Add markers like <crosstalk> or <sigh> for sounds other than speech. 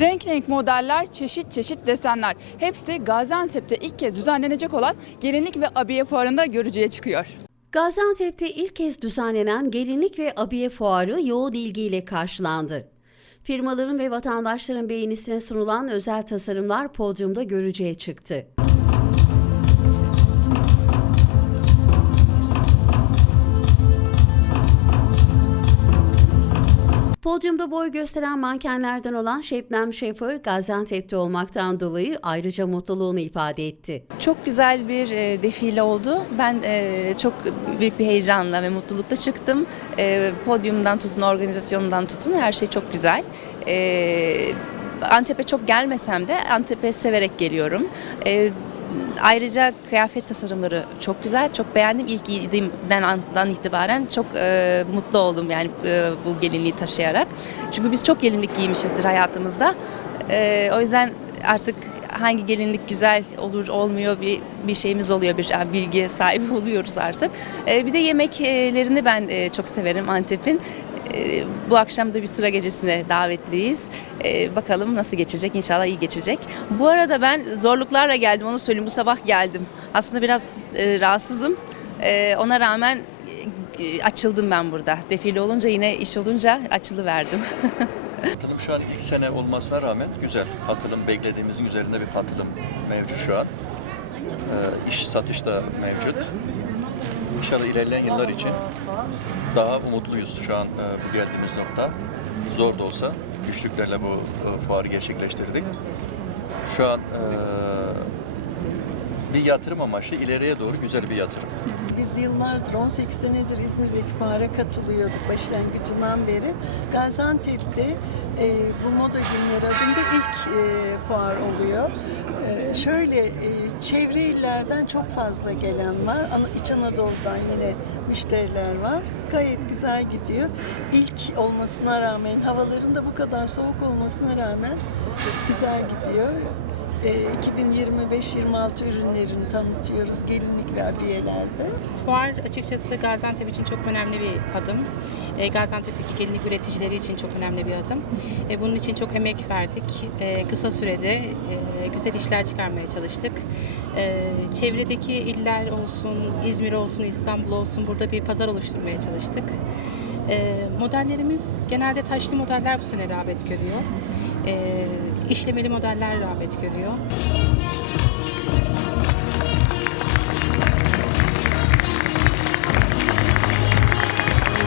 Renk renk modeller, çeşit çeşit desenler. Hepsi Gaziantep'te ilk kez düzenlenecek olan gelinlik ve abiye fuarında görücüye çıkıyor. Gaziantep'te ilk kez düzenlenen gelinlik ve abiye fuarı yoğun ilgiyle karşılandı. Firmaların ve vatandaşların beğenisine sunulan özel tasarımlar podyumda görücüye çıktı. Podyumda boy gösteren mankenlerden olan Şebnem Şefır, Gaziantep'te olmaktan dolayı ayrıca mutluluğunu ifade etti. Çok güzel bir e, defile oldu. Ben e, çok büyük bir heyecanla ve mutlulukla çıktım. E, podyumdan tutun, organizasyonundan tutun her şey çok güzel. E, Antep'e çok gelmesem de Antep'e severek geliyorum. E, Ayrıca kıyafet tasarımları çok güzel, çok beğendim. İlk giydiğimden andan itibaren çok e, mutlu oldum yani e, bu gelinliği taşıyarak. Çünkü biz çok gelinlik giymişizdir hayatımızda. E, o yüzden artık hangi gelinlik güzel olur olmuyor bir bir şeyimiz oluyor bir yani bilgiye sahip <laughs> oluyoruz artık. E, bir de yemeklerini ben e, çok severim Antep'in. E, bu akşam da bir sıra gecesine davetliyiz. E, bakalım nasıl geçecek İnşallah iyi geçecek. Bu arada ben zorluklarla geldim onu söyleyeyim bu sabah geldim. Aslında biraz e, rahatsızım. E, ona rağmen e, açıldım ben burada. Defile olunca yine iş olunca açılıverdim. <laughs> Katılım şu an ilk sene olmasına rağmen güzel. Katılım beklediğimizin üzerinde bir katılım mevcut şu an. Ee, iş satış da mevcut. İnşallah ilerleyen yıllar için daha umutluyuz şu an e, bu geldiğimiz nokta. Zor da olsa güçlüklerle bu e, fuarı gerçekleştirdik. Şu an e, bir yatırım amaçlı ileriye doğru güzel bir yatırım. Biz yıllardır, 18 senedir İzmir'deki fuara katılıyorduk başlangıcından beri. Gaziantep'te e, bu moda günleri adında ilk e, fuar oluyor. E, şöyle, e, çevre illerden çok fazla gelen var. Ana, İç Anadolu'dan yine müşteriler var. Gayet güzel gidiyor. İlk olmasına rağmen, havaların da bu kadar soğuk olmasına rağmen güzel gidiyor. E, 2025-26 ürünlerini tanıtıyoruz gelinlik ve abiyelerde. Fuar açıkçası Gaziantep için çok önemli bir adım. E, Gaziantep'teki gelinlik üreticileri için çok önemli bir adım. E, bunun için çok emek verdik. Kısa sürede e, güzel işler çıkarmaya çalıştık. Çevredeki iller olsun, İzmir olsun, İstanbul olsun burada bir pazar oluşturmaya çalıştık. Modellerimiz genelde taşlı modeller bu sene rağbet görüyor. E, işlemeli modeller rağbet görüyor.